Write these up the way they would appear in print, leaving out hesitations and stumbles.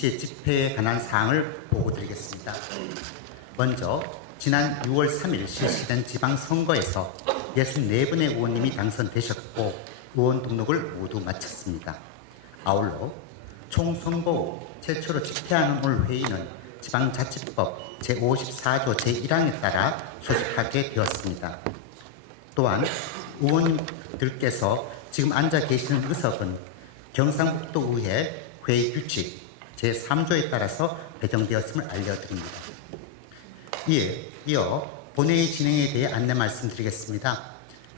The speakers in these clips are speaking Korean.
임시의 집회에 관한 사항을 보고드리겠습니다. 먼저 지난 6월 3일 실시된 지방선거에서 64분의 의원님이 당선되셨고 의원 등록을 모두 마쳤습니다. 아울러 총선거 후 최초로 집회하는 오늘 회의는 지방자치법 제54조 제1항에 따라 소집하게 되었습니다. 또한 의원님들께서 지금 앉아 계시는 의석은 경상북도의회 회의규칙 제3조에 따라서 배정되었음을 알려드립니다. 이어 본회의 진행에 대해 안내 말씀드리겠습니다.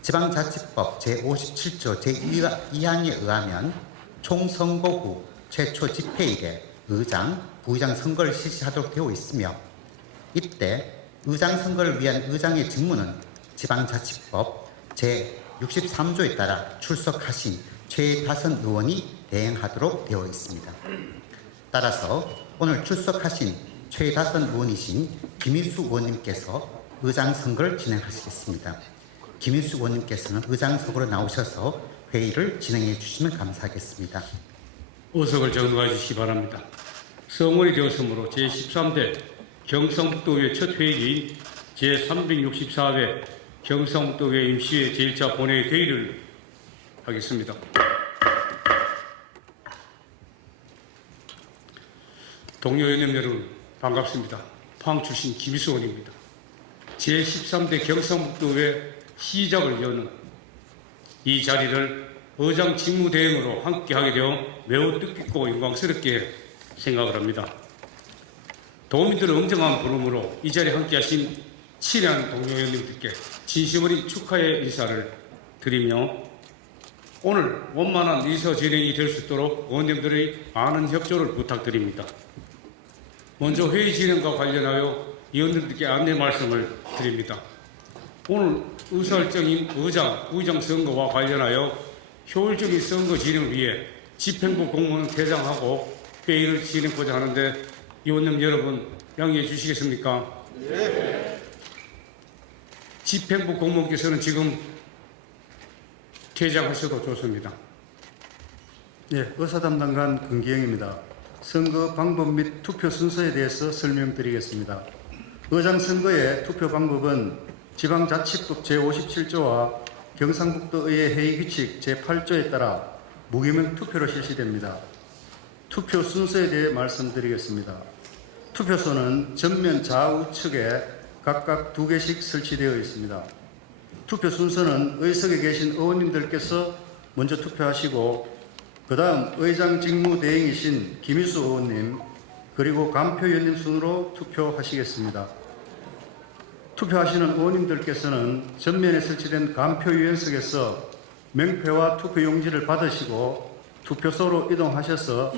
지방자치법 제57조 제2항에 의하면 총선거 후 최초 집회일에 의장, 부의장 선거를 실시하도록 되어 있으며 이때 의장 선거를 위한 의장의 직무는 지방자치법 제63조에 따라 출석하신 최다선 의원이 대행하도록 되어 있습니다. 따라서 오늘 출석하신 최다선 의원이신 김일수 의원님께서 의장 선거를 진행하시겠습니다. 김일수 의원님께서는 의장석으로 나오셔서 회의를 진행해 주시면 감사하겠습니다. 의석을 정리해 주시기 바랍니다. 성원이 되었으므로 제13대 경상북도의회 첫 회의인 제364회 경상북도의회 임시회 제1차 본회의 회의를 하겠습니다. 동료 의원님 여러분 반갑습니다. 포항 출신 김일수 의원입니다. 제13대 경상북도의회 시작을 여는 이 자리를 의장 직무대행으로 함께하게 되어 매우 뜻깊고 영광스럽게 생각을 합니다. 도민들의 엄정한 부름으로 이 자리에 함께하신 친한 동료 의원님들께 진심 어린 축하의 인사를 드리며 오늘 원만한 의서 진행이 될 수 있도록 의원님들의 많은 협조를 부탁드립니다. 먼저 회의 진행과 관련하여 의원님들께 안내 말씀을 드립니다. 오늘 의사일정인 의장, 부의장 선거와 관련하여 효율적인 선거 진행을 위해 집행부 공무원 퇴장하고 회의를 진행하고자 하는데 의원님 여러분 양해해 주시겠습니까? 네. 집행부 공무원께서는 지금 퇴장하셔도 좋습니다. 네, 의사담당관 금기영입니다. 선거 방법 및 투표 순서에 대해서 설명드리겠습니다. 의장 선거의 투표 방법은 지방자치법 제57조와 경상북도의회 회의규칙 제8조에 따라 무기명 투표로 실시됩니다. 투표 순서에 대해 말씀드리겠습니다. 투표소는 전면 좌우측에 각각 2개씩 설치되어 있습니다. 투표 순서는 의석에 계신 의원님들께서 먼저 투표하시고 그 다음 의장 직무대행이신 김일수 의원님 그리고 간표위원님 순으로 투표하시겠습니다. 투표하시는 의원님들께서는 전면에 설치된 간표위원석에서 명패와 투표용지를 받으시고 투표소로 이동하셔서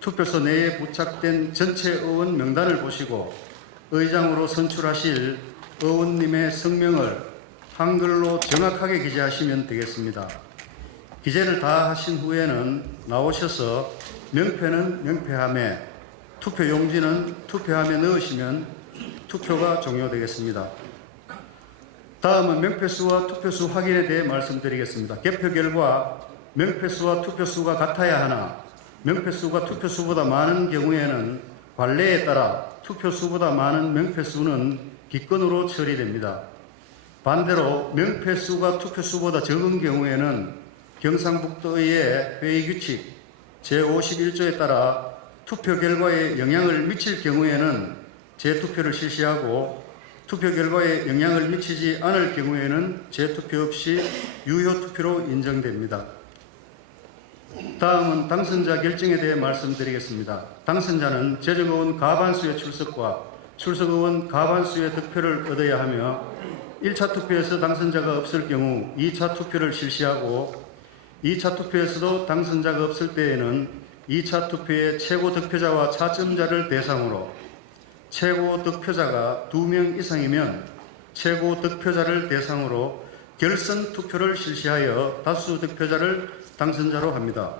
투표소 내에 부착된 전체 의원 명단을 보시고 의장으로 선출하실 의원님의 성명을 한글로 정확하게 기재하시면 되겠습니다. 기재를 다 하신 후에는 나오셔서 명패는 명패함에 투표용지는 투표함에 넣으시면 투표가 종료되겠습니다. 다음은 명패수와 투표수 확인에 대해 말씀드리겠습니다. 개표 결과 명패수와 투표수가 같아야 하나 명패수가 투표수보다 많은 경우에는 관례에 따라 투표수보다 많은 명패수는 기권으로 처리됩니다. 반대로 명패수가 투표수보다 적은 경우에는 경상북도의회 회의규칙 제51조에 따라 투표 결과에 영향을 미칠 경우에는 재투표를 실시하고 투표 결과에 영향을 미치지 않을 경우에는 재투표 없이 유효투표로 인정됩니다. 다음은 당선자 결정에 대해 말씀드리겠습니다. 당선자는 재정의원 과반수의 출석과 출석의원 과반수의 득표를 얻어야 하며 1차 투표에서 당선자가 없을 경우 2차 투표를 실시하고 2차 투표에서도 당선자가 없을 때에는 2차 투표의 최고 득표자와 차점자를 대상으로 최고 득표자가 2명 이상이면 최고 득표자를 대상으로 결선 투표를 실시하여 다수 득표자를 당선자로 합니다.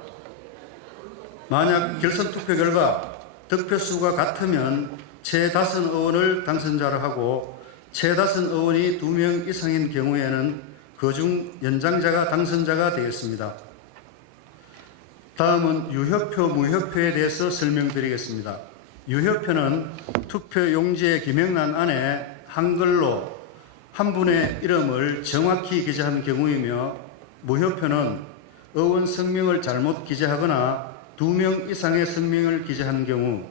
만약 결선 투표 결과 득표수가 같으면 최다선 의원을 당선자로 하고 최다선 의원이 2명 이상인 경우에는 그중 연장자가 당선자가 되겠습니다. 다음은 유효표, 무효표에 대해서 설명드리겠습니다. 유효표는 투표 용지의 기명란 안에 한글로 한 분의 이름을 정확히 기재한 경우이며, 무효표는 의원 성명을 잘못 기재하거나 2명 이상의 성명을 기재한 경우,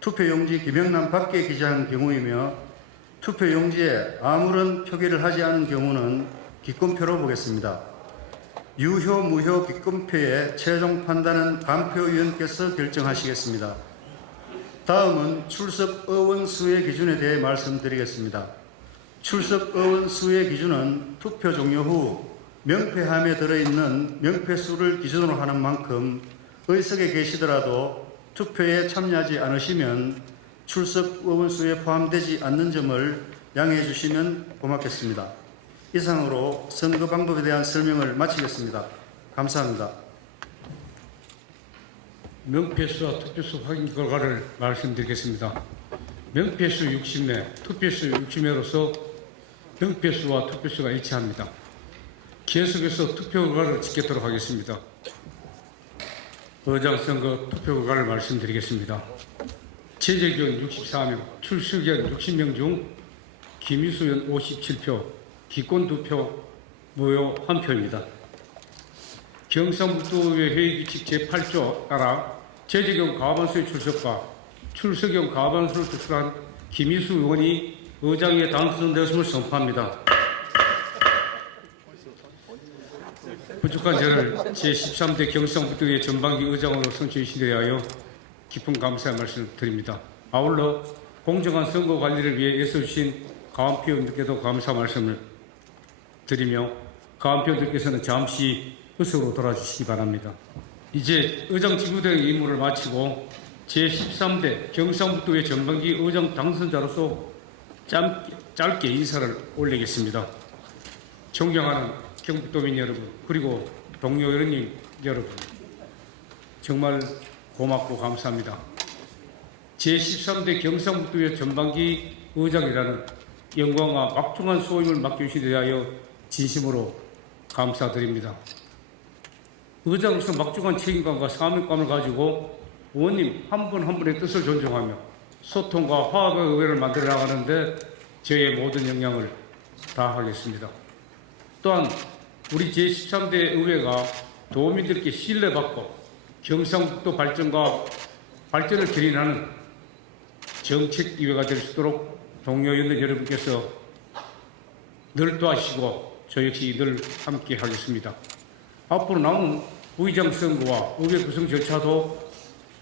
투표용지 기명란 밖에 기재한 경우이며, 투표용지에 아무런 표기를 하지 않은 경우는 기권표로 보겠습니다. 유효, 무효 기권표의 최종 판단은 간표위원께서 결정하시겠습니다. 다음은 출석 의원 수의 기준에 대해 말씀드리겠습니다. 출석 의원 수의 기준은 투표 종료 후 명패함에 들어있는 명패수를 기준으로 하는 만큼 의석에 계시더라도 투표에 참여하지 않으시면 출석 의원 수에 포함되지 않는 점을 양해해 주시면 고맙겠습니다. 이상으로 선거 방법에 대한 설명을 마치겠습니다. 감사합니다. 명패수와 투표수 확인 결과를 말씀드리겠습니다. 명패수 60매, 투표수 60매로서 명패수와 투표수가 일치합니다. 계속해서 투표 결과를 지키도록 하겠습니다. 의장 선거 투표 결과를 말씀드리겠습니다. 제재기원 64명, 출석위원 60명 중 김희수 의원 57표, 기권 2표, 무효 1표입니다. 경상북도의회 회의규칙 제8조 따라 제재경 과반수의 출석과 출석경 과반수를 투표한 김희수 의원이 의장에 당선되었음을 선포합니다. 부족한 저를 제13대 경상북도의회 전반기 의장으로 선출하시기 위하여 깊은 감사의 말씀을 드립니다. 아울러 공정한 선거 관리를 위해 애써주신 가원표 의원들께도 감사 말씀을 드리며, 가원표 의원들께서는 잠시 의석으로 돌아주시기 바랍니다. 이제 의장 직무 등의 임무를 마치고 제13대 경상북도의 전반기 의장 당선자로서 짧게 인사를 올리겠습니다. 존경하는 경북도민 여러분, 그리고 동료 의원님 여러분, 정말 고맙고 감사합니다. 제13대 경상북도의 전반기 의장이라는 영광과 막중한 소임을 맡겨주시기 위하여 진심으로 감사드립니다. 의장으로서 막중한 책임감과 사명감을 가지고 의원님 한 분 한 분의 뜻을 존중하며 소통과 화합의 의회를 만들어 나가는데 저의 모든 역량을 다하겠습니다. 또한 우리 제13대 의회가 도민들께 신뢰받고 경상북도 발전을 견인하는 정책의회가 될 수 있도록 동료 의원들 여러분께서 늘 도와주시고 저 역시 늘 함께 하겠습니다. 앞으로 남은 부의장 선거와 의회 구성 절차도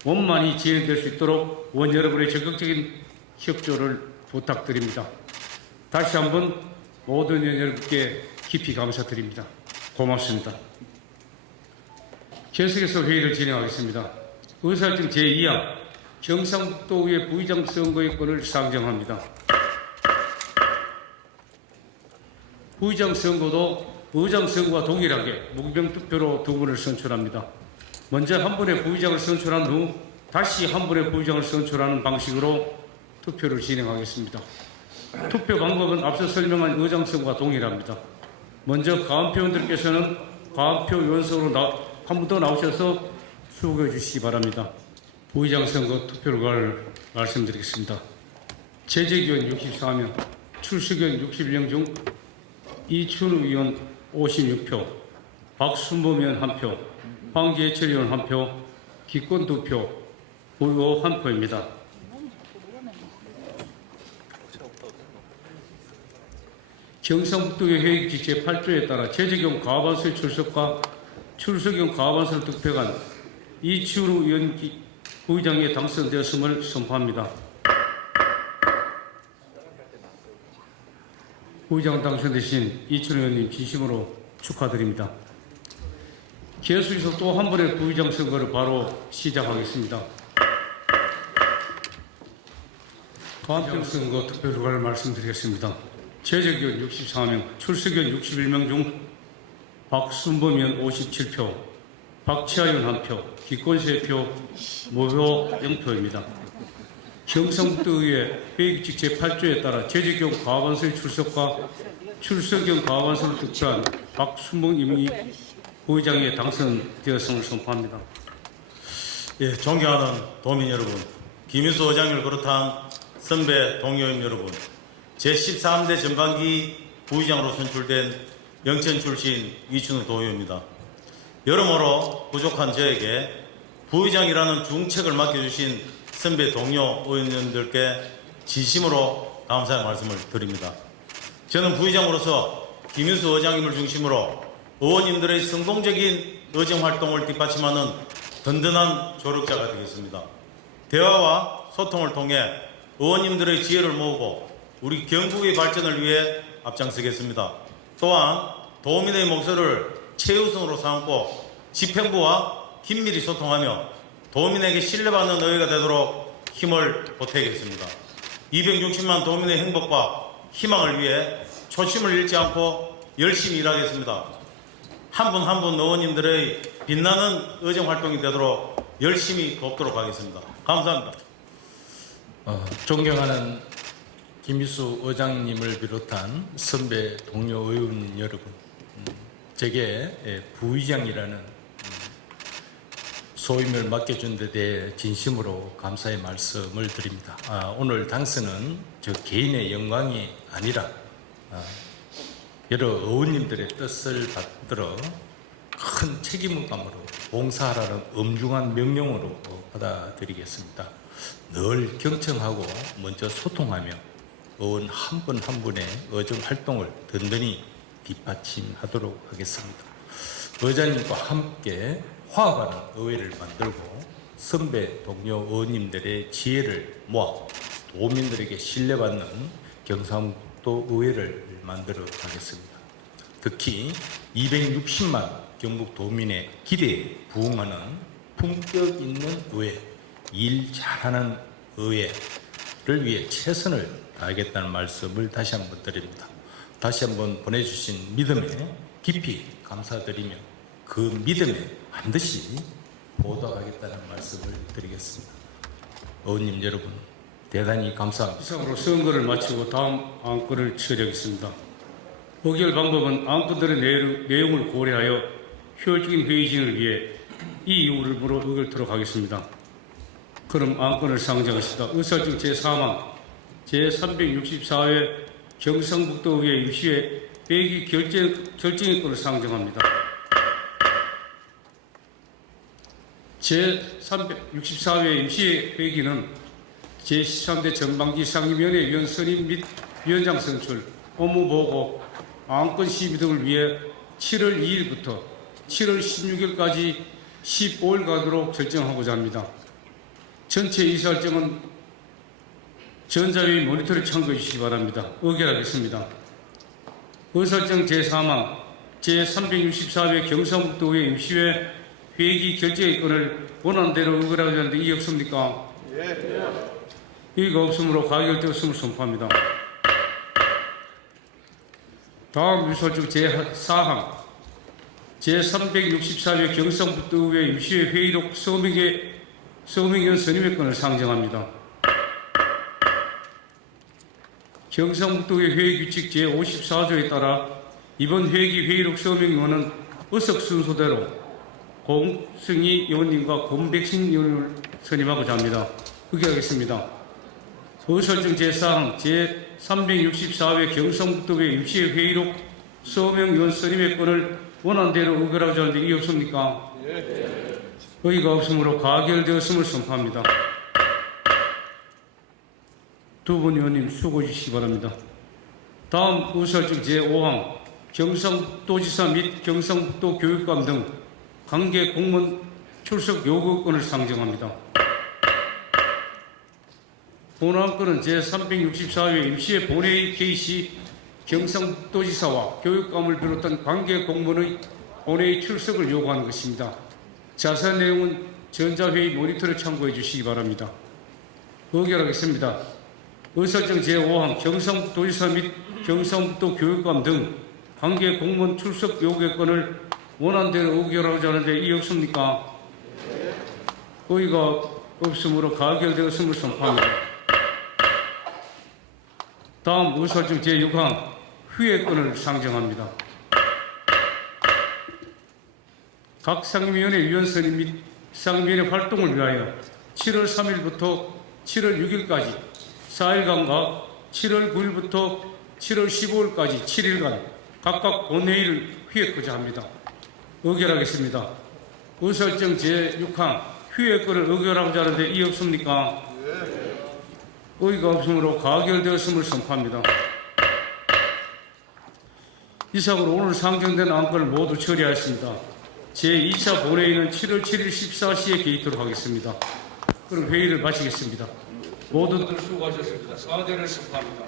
원만히 진행될 수 있도록 의원 여러분의 적극적인 협조를 부탁드립니다. 다시 한번 모든 의원 여러분께 깊이 감사드립니다. 고맙습니다. 계속해서 회의를 진행하겠습니다. 의사일정 제2항 경상북도의회 부의장 선거의권을 상정합니다. 부의장 선거도 의장 선거와 동일하게 무기명 투표로 2분을 선출합니다. 먼저 한 분의 부의장을 선출한 후 다시 한 분의 부의장을 선출하는 방식으로 투표를 진행하겠습니다. 투표 방법은 앞서 설명한 의장 선거와 동일합니다. 먼저 가원표 의원들께서는 가원표 의원석으로 한 분 더 나오셔서 수고해 주시기 바랍니다. 부의장 선거 투표 결과를 말씀드리겠습니다. 제재기원 64명, 출석위원 61명 중 이춘우 의원 56표, 박순범 의원 1표, 황재철 의원 1표, 기권 2표, 무효 1표입니다. 경상북도의 회의규칙 제8조에 따라 제재경 과반수의 출석과 출석경 과반수를 득표한 이춘우 의원 부의장에 당선되었음을 선포합니다. 부의장 당선되신 이춘우 의원님 진심으로 축하드립니다. 계속해서 또 한 번의 부의장 선거를 바로 시작하겠습니다. 가원표 선거 투표 결과를 말씀드리겠습니다. 제재기원 64명, 출석위원 61명 중 박순범 의원 57표, 박치아 의원 1표, 기권 3표, 무효 0표입니다. 경상북도의회 회의규칙 제8조에 따라 제재경 과반수의 출석과 출석경 과반수를 득표한 박순범 의원이 부의장에 당선되었음을 선포합니다. 예, 존경하는 도민 여러분, 김유수 의장님을 비롯한 선배 동료인 여러분, 제13대 전반기 부의장으로 선출된 영천 출신 이춘우 도의원입니다. 여러모로 부족한 저에게 부의장이라는 중책을 맡겨주신 선배 동료 의원님들께 진심으로 감사의 말씀을 드립니다. 저는 부의장으로서 김유수 의장님을 중심으로 의원님들의 성공적인 의정활동을 뒷받침하는 든든한 조력자가 되겠습니다. 대화와 소통을 통해 의원님들의 지혜를 모으고 우리 경북의 발전을 위해 앞장서겠습니다. 또한 도민의 목소리를 최우선으로 삼고 집행부와 긴밀히 소통하며 도민에게 신뢰받는 의회가 되도록 힘을 보태겠습니다. 260만 도민의 행복과 희망을 위해 초심을 잃지 않고 열심히 일하겠습니다. 한 분 한 분 의원님들의 빛나는 의정활동이 되도록 열심히 돕도록 하겠습니다. 감사합니다. 존경하는 김유수 의장님을 비롯한 선배 동료 의원 여러분, 제게 부의장이라는 소임을 맡겨준 데 대해 진심으로 감사의 말씀을 드립니다. 오늘 당선은 저 개인의 영광이 아니라 여러 의원님들의 뜻을 받들어 큰 책임감으로 봉사하라는 엄중한 명령으로 받아들이겠습니다. 늘 경청하고 먼저 소통하며 의원 한 분 한 분의 의정 활동을 든든히 뒷받침하도록 하겠습니다. 의장님과 함께 화합하는 의회를 만들고 선배 동료 의원님들의 지혜를 모아 도민들에게 신뢰받는 경상북도 의회를 만들어 가겠습니다. 특히 260만 경북 도민의 기대에 부응하는 품격 있는 의회, 일 잘하는 의회를 위해 최선을 다하겠다는 말씀을 다시 한번 드립니다. 다시 한번 보내주신 믿음에 깊이 감사드리며 그 믿음에 반드시 보답하겠다는 말씀을 드리겠습니다. 의원님 여러분, 대단히 감사합니다. 이상으로 선거를 마치고 다음 안건을 처리하겠습니다. 의결 방법은 안건들의 내용을 고려하여 효율적인 회의 진행을 위해 이 이유를 의결토록 하겠습니다. 그럼 안건을 상정하시다. 의사정 제4항 제364회 경상북도의회 유시회 회기 결정의 건을 상정합니다. 제364회 유시회 회기는 제13대 전반기 상임위원회 위원 선임 및 위원장 선출, 업무 보고, 안건 시비 등을 위해 7월 2일부터 7월 16일까지 15일간으로 결정하고자 합니다. 전체 의사일정은 전자회의 모니터를 참고해 주시기 바랍니다. 의결하겠습니다. 의사일정 제3항 제364회 경상북도의회 임시회 회기 결정의 건을 원하는 대로 의결하지 않는데 이의 없습니까? 이의가 없으므로 가결되었음을 선포합니다. 다음 의사일정 제4항 제364회 경상북도의회 임시회 회의록 서명위원 선임의 건을 상정합니다. 경상북도의 회의규칙 제54조에 따라 이번 회기 회의록 서명위원은 의석 순서대로 공승희 의원님과 권백신 의원을 선임하고자 합니다. 의결하겠습니다. 의설정 제4항 제364회 경상북도의 임시회 회의록 서명위원 선임의 건을 원하는 대로 의결하고자 하는데 이의 없습니까? 의의가 없으므로 가결되었음을 선포합니다. 두 분 의원님 수고해 주시기 바랍니다. 다음 의설정 제5항 경상도지사 및 경상북도 교육감 등 관계 공무원 출석 요구권을 상정합니다. 본안건은 제364회 임시회 본회의 개의 시 경상도지사와 교육감을 비롯한 관계 공무원의 본회의 출석을 요구하는 것입니다. 자세한 내용은 전자회의 모니터를 참고해 주시기 바랍니다. 의결하겠습니다. 의사정 제5항 경상도지사 및 경상북도 교육감 등 관계 공무원 출석 요구의 건을 원하는 대로 의결하고자 하는데 이의 없습니까? 의의가 없으므로 가결되었음을 선포합니다. 다음 의사정 제6항 휴회 건을 상정합니다. 각 상임위원회 위원선 및 상임위원회 활동을 위하여 7월 3일부터 7월 6일까지 4일간과 7월 9일부터 7월 15일까지 7일간 각각 본회의를 휴회하고자 합니다. 의결하겠습니다. 의설정 제6항 휴회권을 의결하고자 하는데 이의 없습니까? 의의가 없으므로 가결되었음을 선포합니다. 이상으로 오늘 상정된 안건을 모두 처리하였습니다. 제2차 본회의는 7월 7일 14시에 개의토록 하겠습니다. 그럼 회의를 마치겠습니다. 모두들 수고하셨습니다. 사대를 선포합니다.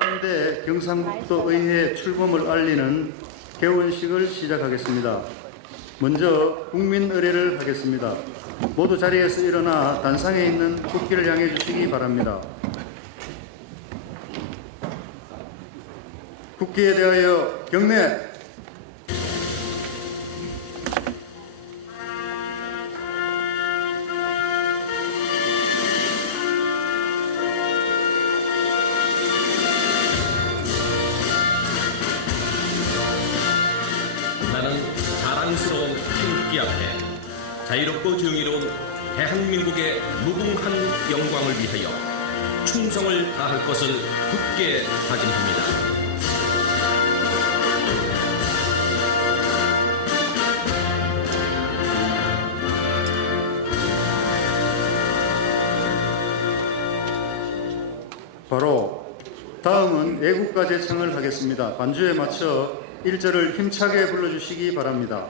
3대 경상북도 의회 출범을 알리는 개원식을 시작하겠습니다. 먼저 국민 의례를 하겠습니다. 모두 자리에서 일어나 단상에 있는 국기를 향해 주시기 바랍니다. 국기에 대하여 경례. 나는 자랑스러운 태극기 앞에 자유롭고 정의로운 대한민국의 무궁한 영광을 위하여 충성을 다할 것을 굳게 다짐합니다. 바로 다음은 애국가 제창을 하겠습니다. 반주에 맞춰 1절을 힘차게 불러주시기 바랍니다.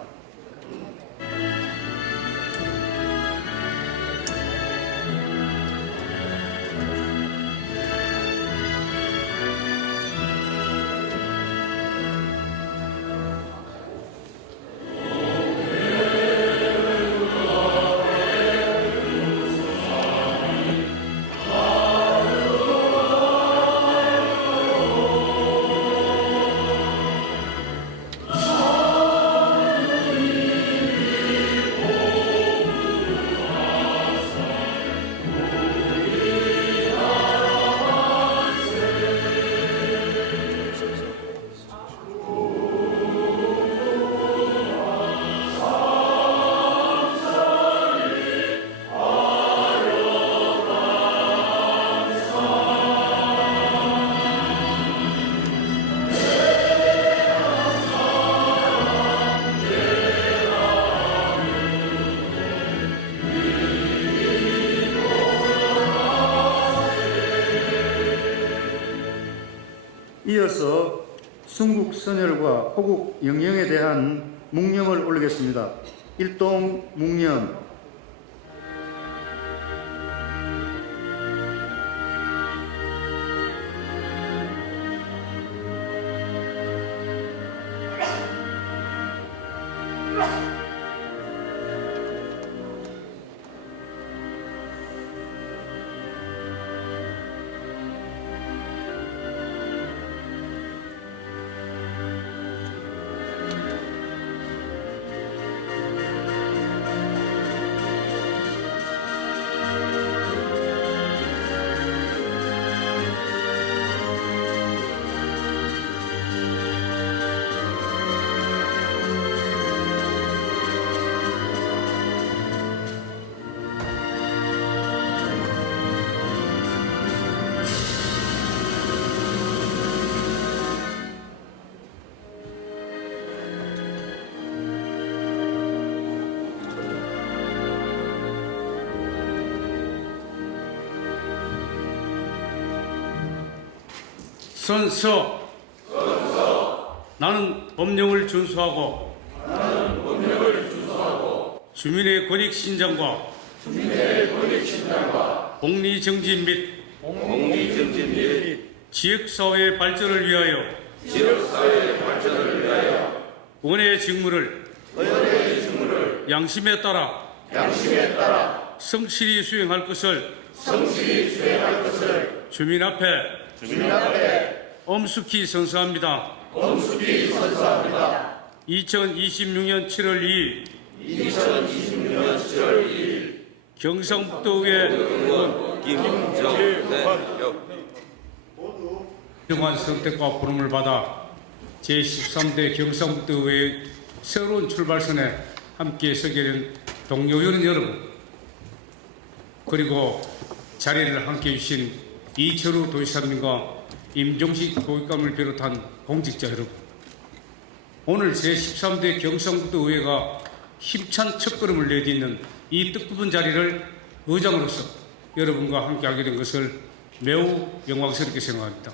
이어서 순국 선열과 호국 영령에 대한 묵념을 올리겠습니다. 일동 묵념. 선서. 나는 법령을 준수하고 주민의 권익 신장과 복리 정진 및 지역사회의 발전을 위하여 원의 직무를 양심에 따라 성실히 수행할 것을 주민 앞에 엄숙히 선서합니다. 2026년 7월 2일 경상북도의회 정한 선택과 부름을 받아 제13대 경상북도의회 새로운 출발선에 함께 서게 된 동료위원 여러분, 그리고 자리를 함께 해주신 이철우 도지사님과 임종식 도의감을 비롯한 공직자 여러분, 오늘 제13대 경상북도 의회가 힘찬 첫걸음을 내딛는 이 뜻깊은 자리를 의장으로서 여러분과 함께하게 된 것을 매우 영광스럽게 생각합니다.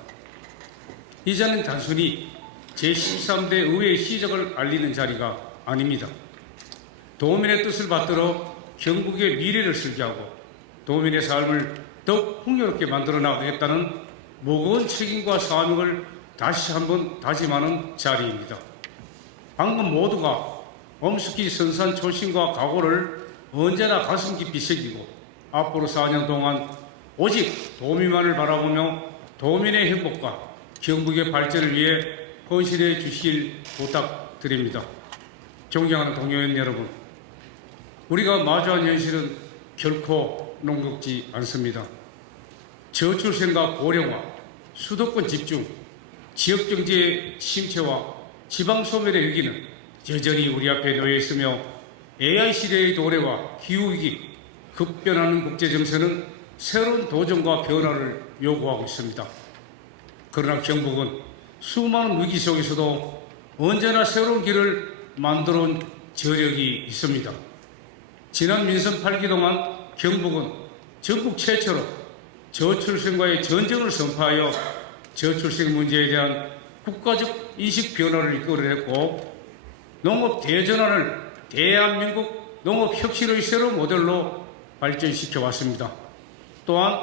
이 자리는 단순히 제13대 의회의 시작을 알리는 자리가 아닙니다. 도민의 뜻을 받들어 경북의 미래를 설계하고 도민의 삶을 더욱 풍요롭게 만들어 나가겠다는 무거운 책임과 사명을 다시 한번 다짐하는 자리입니다. 방금 모두가 엄숙히 선산 초심과 각오를 언제나 가슴 깊이 새기고 앞으로 4년 동안 오직 도민만을 바라보며 도민의 행복과 경북의 발전을 위해 헌신해 주시길 부탁드립니다. 존경하는 동료원 여러분, 우리가 마주한 현실은 결코 녹록지 않습니다. 저출생과 고령화, 수도권 집중, 지역경제의 침체와 지방소멸의 위기는 여전히 우리 앞에 놓여 있으며 AI 시대의 도래와 기후위기, 급변하는 국제정세는 새로운 도전과 변화를 요구하고 있습니다. 그러나 경북은 수많은 위기 속에서도 언제나 새로운 길을 만들어온 저력이 있습니다. 지난 민선 8기 동안 경북은 전국 최초로 저출생과의 전쟁을 선포하여 저출생 문제에 대한 국가적 인식 변화를 이끌어냈고, 농업 대전환을 대한민국 농업 혁신의 새로운 모델로 발전시켜 왔습니다. 또한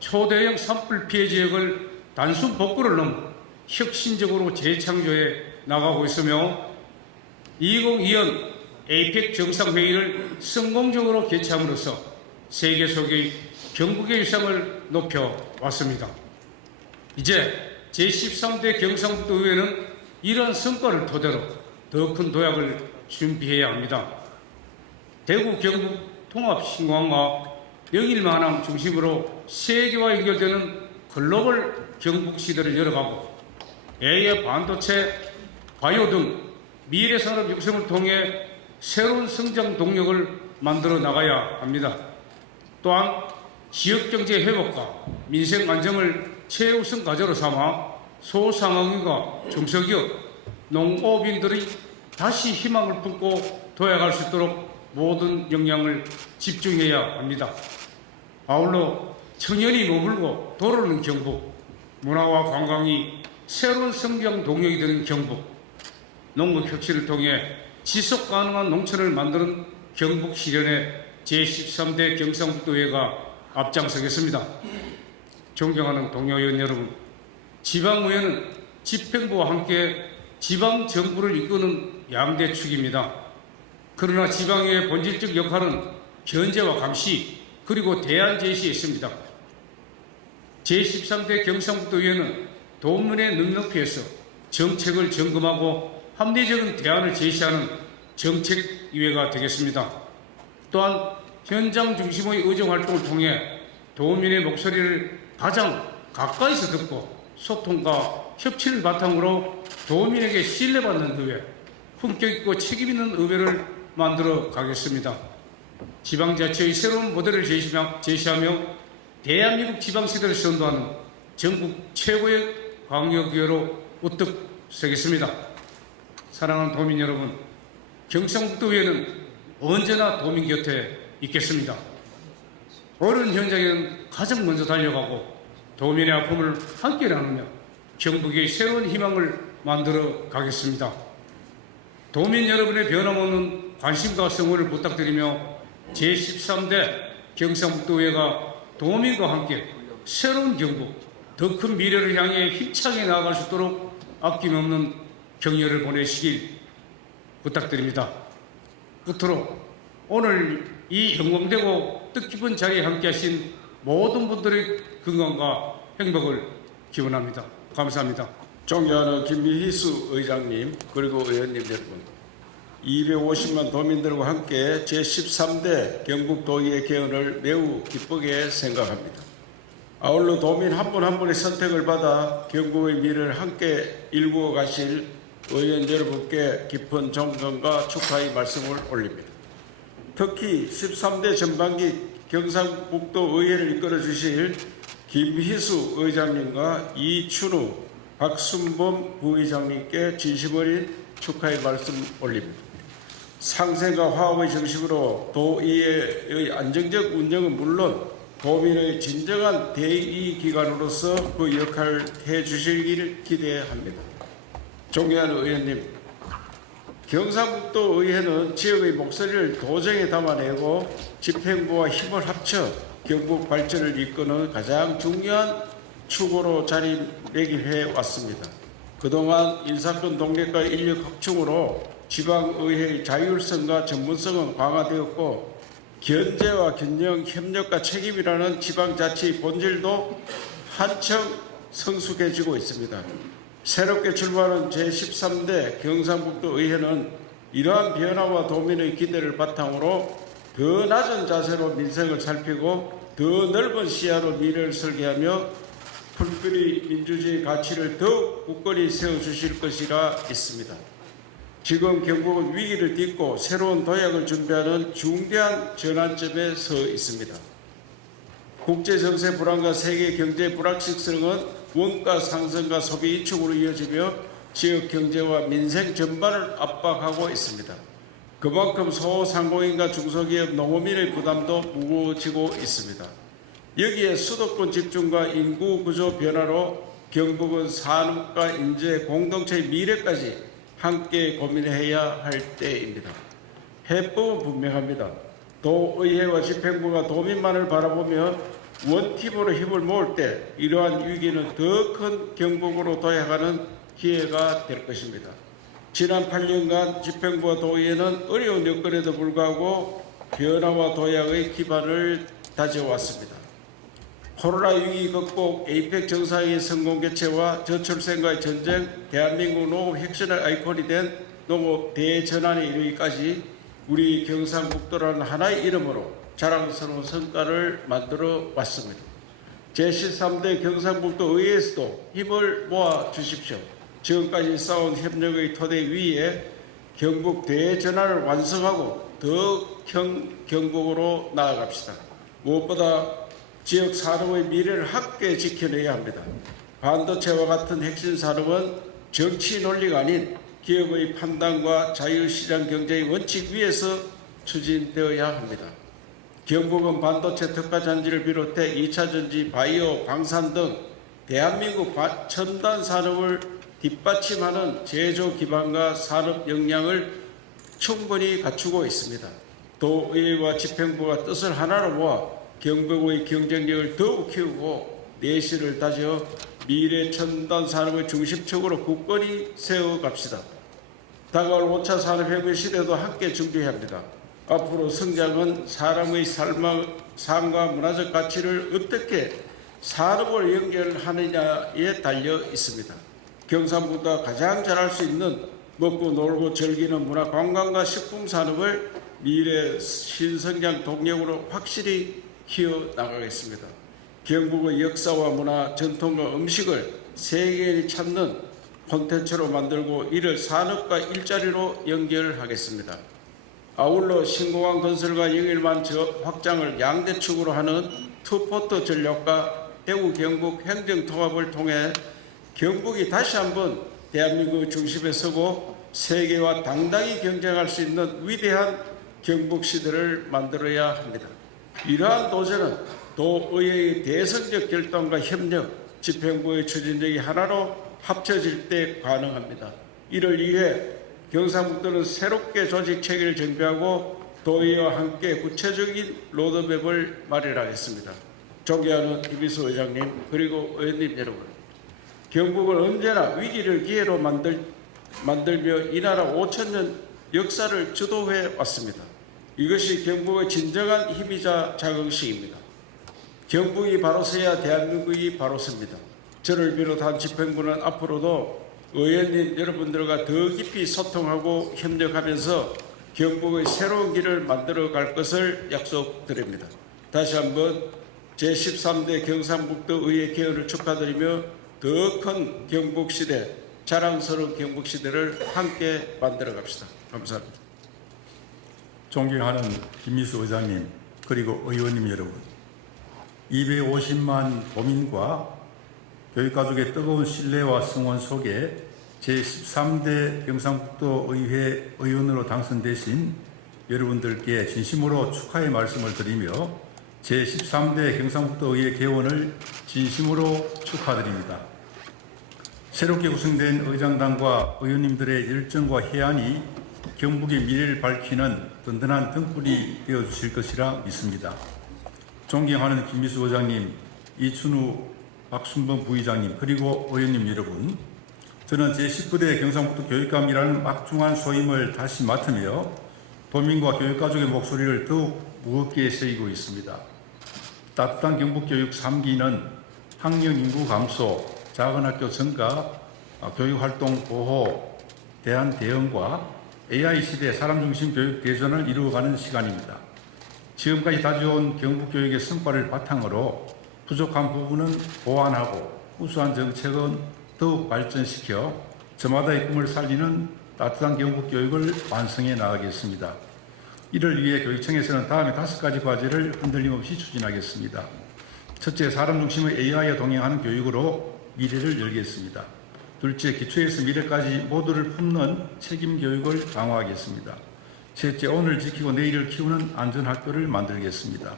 초대형 산불 피해 지역을 단순 복구를 넘어 혁신적으로 재창조해 나가고 있으며 2022년 APEC 정상회의를 성공적으로 개최함으로써 세계 속의 경북의 위상을 높여왔습니다. 이제 제13대 경상북도 의회는 이러한 성과를 토대로 더 큰 도약을 준비해야 합니다. 대구 경북 통합 신공항과 영일만항 중심으로 세계와 연결되는 글로벌 경북 시대를 열어가고 AI, 반도체, 바이오 등 미래 산업 육성을 통해 새로운 성장 동력을 만들어 나가야 합니다. 또한 지역경제 회복과 민생 안정을 최우선 과제로 삼아 소상공인과 중소기업, 농업인들이 다시 희망을 품고 도약할 수 있도록 모든 역량을 집중해야 합니다. 아울러 청년이 머물고 도르는 경북, 문화와 관광이 새로운 성장 동력이 되는 경북, 농업 혁신을 통해 지속 가능한 농촌을 만드는 경북 실현에 제13대 경상북도회가 앞장서겠습니다. 존경하는 동료의원 여러분, 지방의회는 집행부와 함께 지방정부를 이끄는 양대 축입니다. 그러나 지방의회의 본질적 역할은 견제와 감시 그리고 대안 제시에 있습니다. 제13대 경상북도의회는 도민의 눈높이에서 정책을 점검하고 합리적인 대안을 제시하는 정책위회가 되겠습니다. 또한 현장 중심의 의정활동을 통해 도민의 목소리를 가장 가까이서 듣고 소통과 협치를 바탕으로 도민에게 신뢰받는 의회, 품격 있고 책임 있는 의회를 만들어 가겠습니다. 지방자치의 새로운 모델을 제시하며 대한민국 지방시대를 선도하는 전국 최고의 광역의회로 우뚝 서겠습니다. 사랑하는 도민 여러분, 경상북도의회는 언제나 도민 곁에 있겠습니다. 어려운 현장에는 가장 먼저 달려가고 도민의 아픔을 함께 나누며 경북의 새로운 희망을 만들어 가겠습니다. 도민 여러분의 변함없는 관심과 성원을 부탁드리며 제13대 경상북도의회가 도민과 함께 새로운 경북, 더 큰 미래를 향해 힘차게 나아갈 수 있도록 아낌없는 격려를 보내시길 부탁드립니다. 끝으로 오늘 이 영광되고 뜻깊은 자리에 함께하신 모든 분들의 건강과 행복을 기원합니다. 감사합니다. 존경하는 김미희수 의장님 그리고 의원님 여러분, 250만 도민들과 함께 제13대 경북도의회 개헌을 매우 기쁘게 생각합니다. 아울러 도민 한 분 한 분의 선택을 받아 경북의 미래를 함께 일구어 가실 의원 여러분께 깊은 존경과 축하의 말씀을 올립니다. 특히 13대 전반기 경상북도 의회를 이끌어 주실 김희수 의장님과 이춘우, 박순범 부의장님께 진심 어린 축하의 말씀 올립니다. 상생과 화합의 정식으로 도의회의 안정적 운영은 물론 도민의 진정한 대의기관으로서 그 역할을 해주시길 기대합니다. 존경하는 의원님, 경상북도 의회는 지역의 목소리를 도정에 담아내고 집행부와 힘을 합쳐 경북 발전을 이끄는 가장 중요한 축으로 자리매김해 왔습니다. 그동안 인사권 독립과 인력 확충으로 지방의회의 자율성과 전문성은 강화되었고 견제와 균형, 협력과 책임이라는 지방자치의 본질도 한층 성숙해지고 있습니다. 새롭게 출마하는 제13대 경상북도 의회는 이러한 변화와 도민의 기대를 바탕으로 더 낮은 자세로 민생을 살피고 더 넓은 시야로 미래를 설계하며 풀뿌리 민주주의 가치를 더욱 굳건히 세워주실 것이라 있습니다. 지금 경북은 위기를 딛고 새로운 도약을 준비하는 중대한 전환점에 서 있습니다. 국제정세 불안과 세계 경제 불확실성은 원가 상승과 소비 위축으로 이어지며 지역 경제와 민생 전반을 압박하고 있습니다. 그만큼 소상공인과 중소기업, 농어민의 부담도 무거워지고 있습니다. 여기에 수도권 집중과 인구 구조 변화로 경북은 산업과 인재, 공동체의 미래까지 함께 고민해야 할 때입니다. 해법은 분명합니다. 도의회와 집행부가 도민만을 바라보며 원팀으로 힘을 모을 때 이러한 위기는 더 큰 경북으로 도약하는 기회가 될 것입니다. 지난 8년간 집행부와 도의회는 어려운 여건에도 불구하고 변화와 도약의 기반을 다져왔습니다. 코로나 위기 극복, 에이펙 정상회의 성공 개최와 저출생과의 전쟁, 대한민국 농업 혁신의 아이콘이 된 농업 대전환에 이르기까지 우리 경상북도라는 하나의 이름으로 자랑스러운 성과를 만들어 왔습니다. 제13대 경상북도 의회에서도 힘을 모아 주십시오. 지금까지 쌓은 협력의 토대 위에 경북 대전환을 완성하고 더욱 경북으로 나아갑시다. 무엇보다 지역 산업의 미래를 함께 지켜내야 합니다. 반도체와 같은 핵심 산업은 정치 논리가 아닌 기업의 판단과 자유시장 경제의 원칙 위에서 추진되어야 합니다. 경북은 반도체 특화 잔지를 비롯해 2차 전지, 바이오, 방산 등 대한민국 첨단 산업을 뒷받침하는 제조 기반과 산업 역량을 충분히 갖추고 있습니다. 도의회와 집행부가 뜻을 하나로 모아 경북의 경쟁력을 더욱 키우고 내실을 다져 미래 첨단 산업의 중심축으로 굳건히 세워갑시다. 다가올 5차 산업혁명 시대도 함께 준비해야 합니다. 앞으로 성장은 사람의 삶과 문화적 가치를 어떻게 산업을 연결하느냐에 달려 있습니다. 경상북도가 가장 잘할 수 있는 먹고 놀고 즐기는 문화 관광과 식품 산업을 미래 신성장 동력으로 확실히 키워나가겠습니다. 경북의 역사와 문화, 전통과 음식을 세계인이 찾는 콘텐츠로 만들고 이를 산업과 일자리로 연결하겠습니다. 아울러 신공항 건설과 영일만 확장을 양대축으로 하는 투포트 전략과 대구 경북 행정통합을 통해 경북이 다시 한번 대한민국의 중심에 서고 세계와 당당히 경쟁할 수 있는 위대한 경북 시대를 만들어야 합니다. 이러한 도전은 도의회의 대성적 결단과 협력, 집행부의 추진력이 하나로 합쳐질 때 가능합니다. 이를 위해 경상북도는 새롭게 조직 체계를 정비하고 도의회와 함께 구체적인 로드맵을 마련하겠습니다. 존경하는 김희수 의장님 그리고 의원님 여러분, 경북은 언제나 위기를 기회로 만들며 이 나라 5천년 역사를 주도해 왔습니다. 이것이 경북의 진정한 힘이자 자긍심입니다. 경북이 바로 서야 대한민국이 바로 섭니다. 저를 비롯한 집행부는 앞으로도 의원님 여러분들과 더 깊이 소통하고 협력하면서 경북의 새로운 길을 만들어 갈 것을 약속드립니다. 다시 한번 제13대 경상북도 의회 개헌을 축하드리며 더 큰 경북 시대 자랑스러운 경북 시대를 함께 만들어 갑시다. 감사합니다. 존경하는 김미수 의장님 그리고 의원님 여러분, 250만 도민과 교육가족의 뜨거운 신뢰와 성원 속에 제13대 경상북도 의회 의원으로 당선되신 여러분들께 진심으로 축하의 말씀을 드리며 제13대 경상북도 의회 개원을 진심으로 축하드립니다. 새롭게 구성된 의장단과 의원님들의 열정과 해안이 경북의 미래를 밝히는 든든한 등불이 되어주실 것이라 믿습니다. 존경하는 김미수 의장님, 이춘우, 박순범 부의장님, 그리고 의원님 여러분, 저는 제19대 경상북도 교육감이라는 막중한 소임을 다시 맡으며 도민과 교육가족의 목소리를 더욱 무겁게 새기고 있습니다. 따뜻한 경북교육 3기는 학령 인구 감소, 작은 학교 증가, 교육활동 보호, 대안 대응과 AI 시대 사람 중심 교육 대전을 이루어가는 시간입니다. 지금까지 다져온 경북교육의 성과를 바탕으로 부족한 부분은 보완하고 우수한 정책은 더욱 발전시켜 저마다의 꿈을 살리는 따뜻한 경북교육을 완성해 나가겠습니다. 이를 위해 교육청에서는 다음에 5가지 과제를 흔들림 없이 추진하겠습니다. 첫째, 사람 중심의 AI와 동행하는 교육으로 미래를 열겠습니다. 둘째, 기초에서 미래까지 모두를 품는 책임 교육을 강화하겠습니다. 셋째, 오늘 지키고 내일을 키우는 안전학교를 만들겠습니다.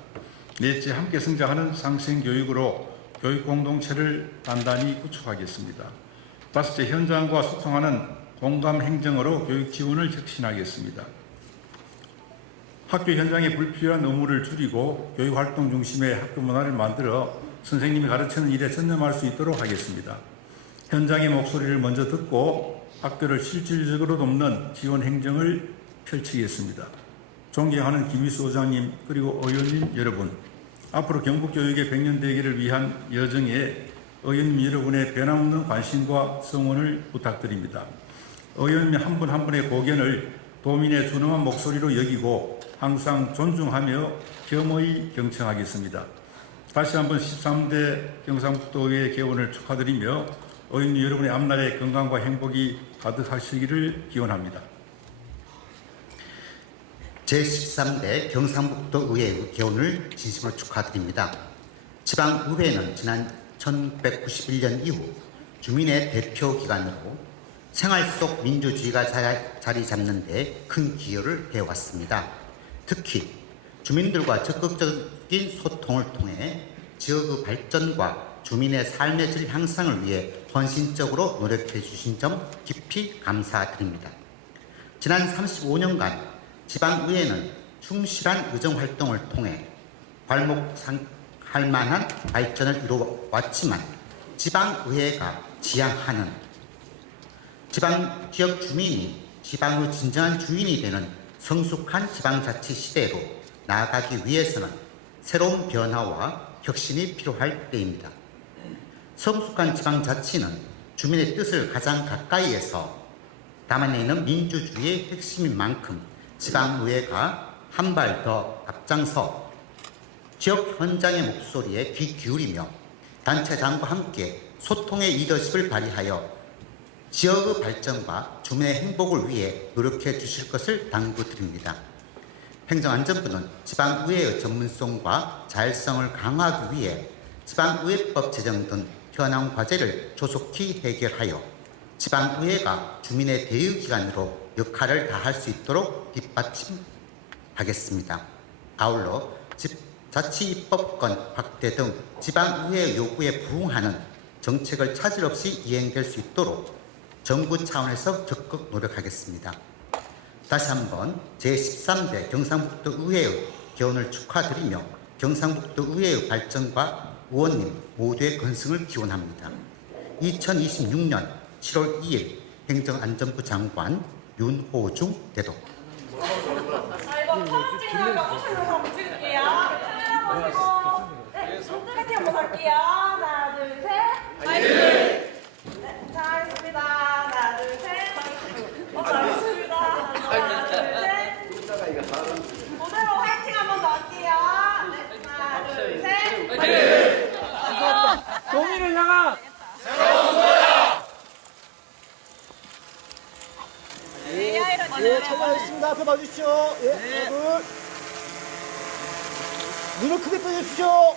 넷째, 함께 성장하는 상생교육으로 교육 공동체를 단단히 구축하겠습니다. 다섯째, 현장과 소통하는 공감 행정으로 교육 지원을 혁신하겠습니다. 학교 현장의 불필요한 의무를 줄이고 교육활동 중심의 학교 문화를 만들어 선생님이 가르치는 일에 전념할 수 있도록 하겠습니다. 현장의 목소리를 먼저 듣고 학교를 실질적으로 돕는 지원 행정을 펼치겠습니다. 존경하는 김미수 의장님 그리고 의원님 여러분, 앞으로 경북교육의 100년 대계를 위한 여정에 의원님 여러분의 변함없는 관심과 성원을 부탁드립니다. 의원님 한 분 한 분의 고견을 도민의 준엄한 목소리로 여기고 항상 존중하며 겸허히 경청하겠습니다. 다시 한번 13대 경상북도의회 개원을 축하드리며 의원님 여러분의 앞날에 건강과 행복이 가득하시기를 기원합니다. 제13대 경상북도 의회 개원을 진심으로 축하드립니다. 지방의회는 지난 1991년 이후 주민의 대표 기관으로 생활 속 민주주의가 자리 잡는 데 큰 기여를 해왔습니다. 특히 주민들과 적극적인 소통을 통해 지역의 발전과 주민의 삶의 질 향상을 위해 헌신적으로 노력해 주신 점 깊이 감사드립니다. 지난 35년간 지방의회는 충실한 의정활동을 통해 괄목할 만한 발전을 이루어왔지만 지방의회가 지향하는 지방지역 주민이 지방의 진정한 주인이 되는 성숙한 지방자치 시대로 나아가기 위해서는 새로운 변화와 혁신이 필요할 때입니다. 성숙한 지방자치는 주민의 뜻을 가장 가까이에서 담아내는 민주주의의 핵심인 만큼 지방의회가 한 발 더 앞장서 지역 현장의 목소리에 귀 기울이며 단체장과 함께 소통의 리더십을 발휘하여 지역의 발전과 주민의 행복을 위해 노력해 주실 것을 당부드립니다. 행정안전부는 지방의회의 전문성과 자율성을 강화하기 위해 지방의회법 제정 등 현안 과제를 조속히 해결하여 지방의회가 주민의 대의기관으로 역할을 다할 수 있도록 뒷받침하겠습니다. 아울러 자치입법권 확대 등 지방의회 요구에 부응하는 정책을 차질 없이 이행될 수 있도록 정부 차원에서 적극 노력하겠습니다. 다시 한번 제13대 경상북도 의회의 개원을 축하드리며 경상북도 의회의 발전과 의원님 모두의 건승을 기원합니다. 2026년 7월 2일 행정안전부 장관 윤호중 대독. 이거 처음 찍으니까 웃으면서 한번 찍을게요. 네, 손들게 한번 할게요. 하나, 둘, 셋. 화이팅! 네, 잘했습니다. 하나, 둘, 셋. 잘했습니다. 하나, 둘, 셋. 그대로 화이팅 한번 더 할게요. 네, 하나, 둘, 셋. 화이팅! 동의를 향한 봐주십시오. 예, 하나, 둘. 눈을 크게 떠주십시오.